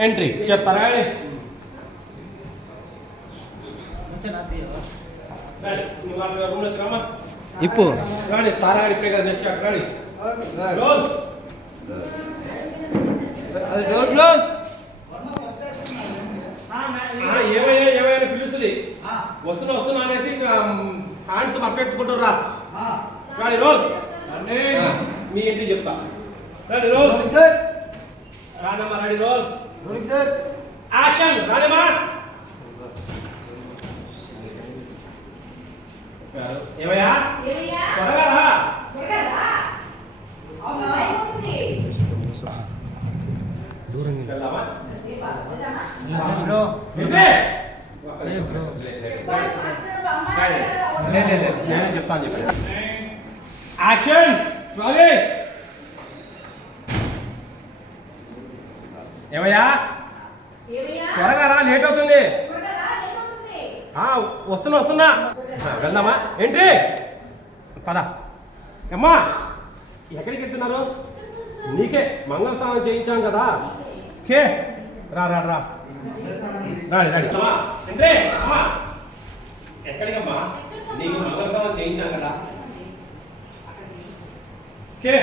entry చెప్తారా ఇప్పు రాణి సారా ఇప్పే కదా రాణి ఏమైనా పిలుస్తుంది వస్తున్నా అనేసి హ్యాండ్స్ పర్ఫెక్ట్కుంటారు రా రాణి రోల్ మీ ఏంటి చెప్తా రాణి రోల్ రానమ్మా రాణి రోల్ యాక్షన్ రానమ్మా ఏమయ్యా త్వరగా రా వెళ్దామా నేను చెప్తాను చెప్పండి యాక్షన్ ఏమయ్యా త్వరగా రా లేట్ అవుతుంది వస్తున్నా వెళ్దామా ఏంటి పద అమ్మా ఎక్కడికి వెళ్తున్నారు నీకే మంగళస్నానం చేయించాం కదా కే రా రా రా రాడి రాడి ఏంటి అమ్మా ఎక్కడికమ్మా నీకు మంగళస్నానం చేయించాం కదా కే